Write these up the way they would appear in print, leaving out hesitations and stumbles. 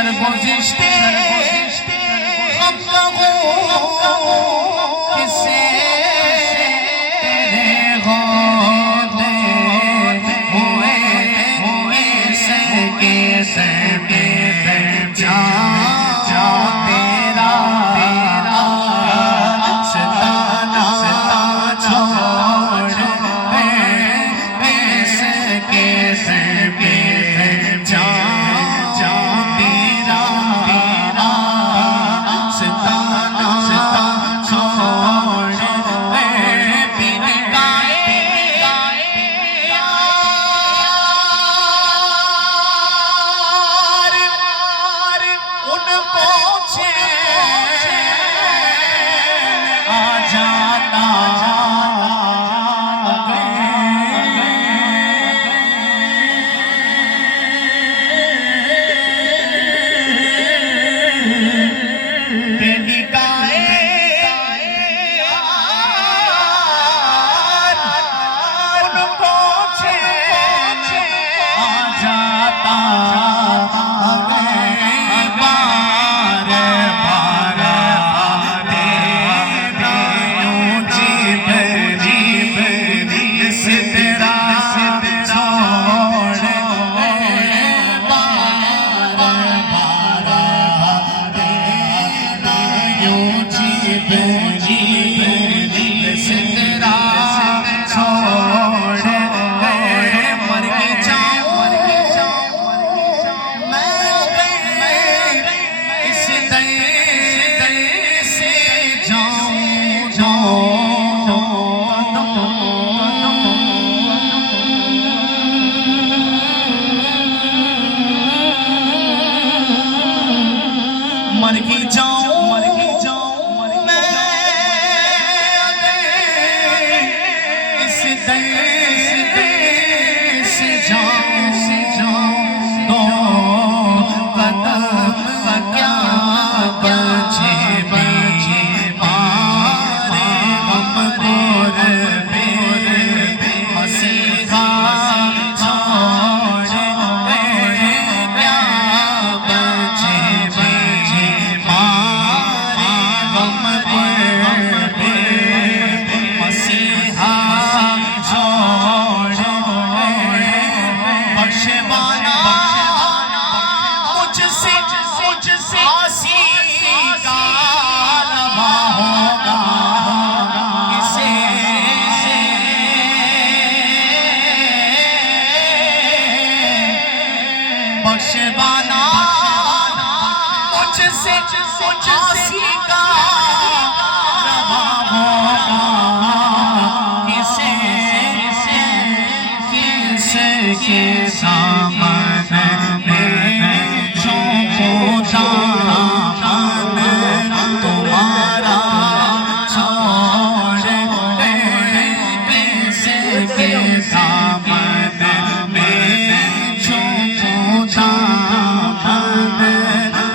सरगुज़िश्ते हम कहूँ किसे तेरे होते हुए सके सके जा तेरा सताना छोड़ सके सके जा तेरा सताना छोड़ बिन गाए उनको आ जाता मर के जाऊं मैं इस दर्द से जाऊं तो कदम क्या बचे मारे हमको मसीहा छोड़ क्या बचे मसीहा छोड़ बख्शवाना मुझसे आसी का रवा होगा किसे बख्शवाना मुझसे आसी का रवा होगा के सामने में झोंका तुम्हारा छोड़ के सामने में झोंका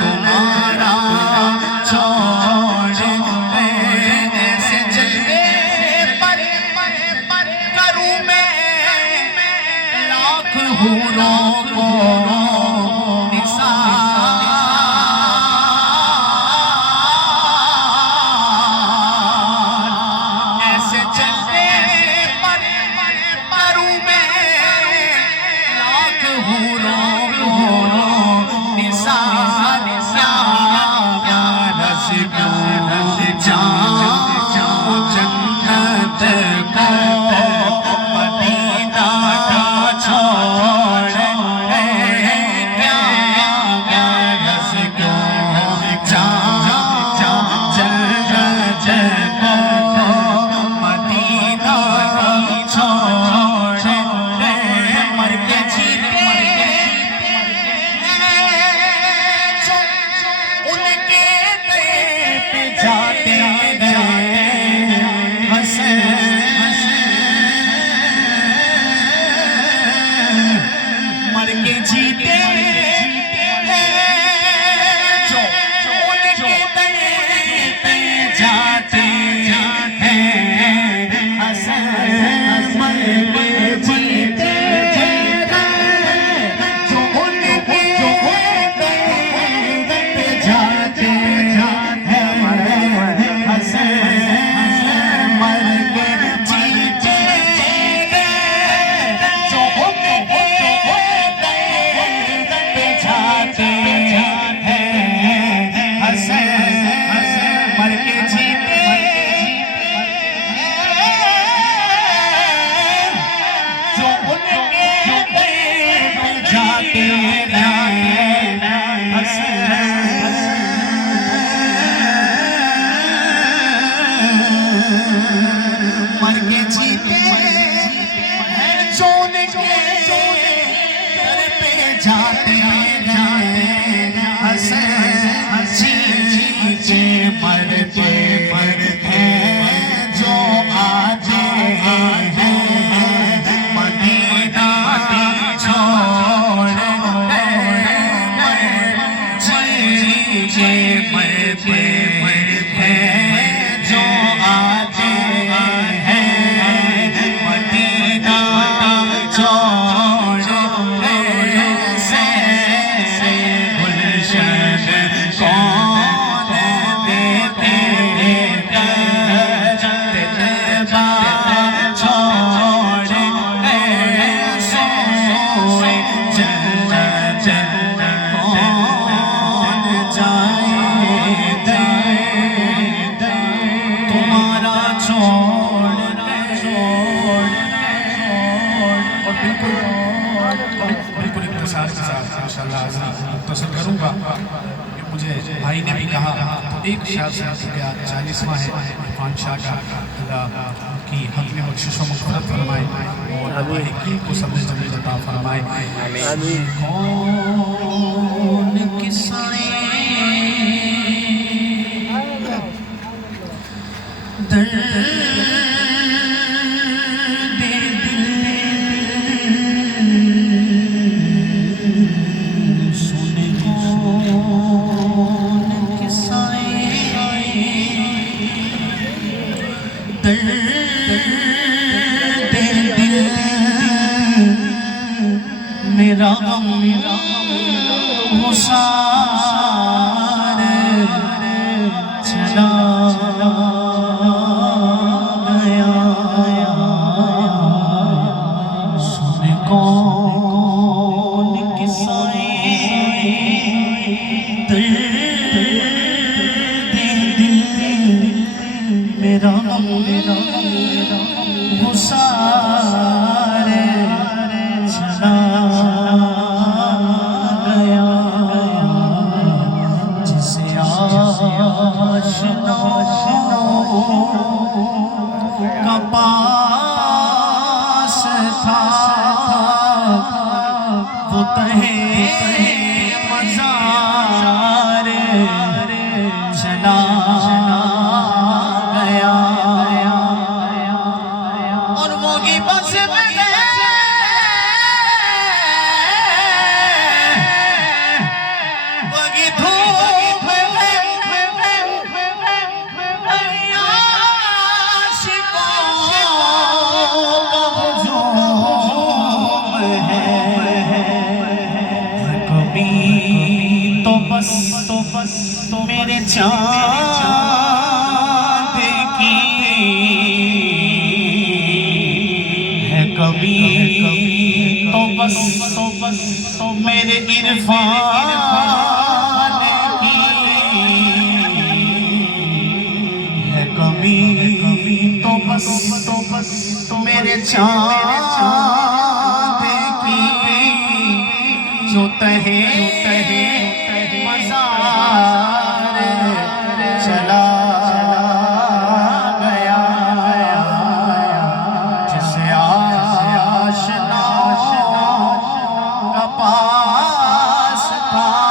तुम्हारा छोड़ ऐसे चलने पर करूँ मैं लाख ये मरते हैं जो आते हैं मदीना छोड़ से गुलशन कौन देते मुख्तसर करूँगा। मुझे भाई ने भी कहा तो एक शायर से क्या 40वां है इरफान शाह का, अल्लाह की हक में बख्शिश व मग़फ़िरत फरमाए और हकीम को सबसे जमील अता फरमाए। कौन किस्से मेरा मुसार चला गया सुन कौन किस्से मेरा मुसार चला गया जिसे आशनाओं का पास था वो तहे मज़ार चला गया और वो की बस तो मेरे चाँद की है कभी तो बस तो मेरे इरफान की है कभी तो बस तो मेरे चाँद की जो तहे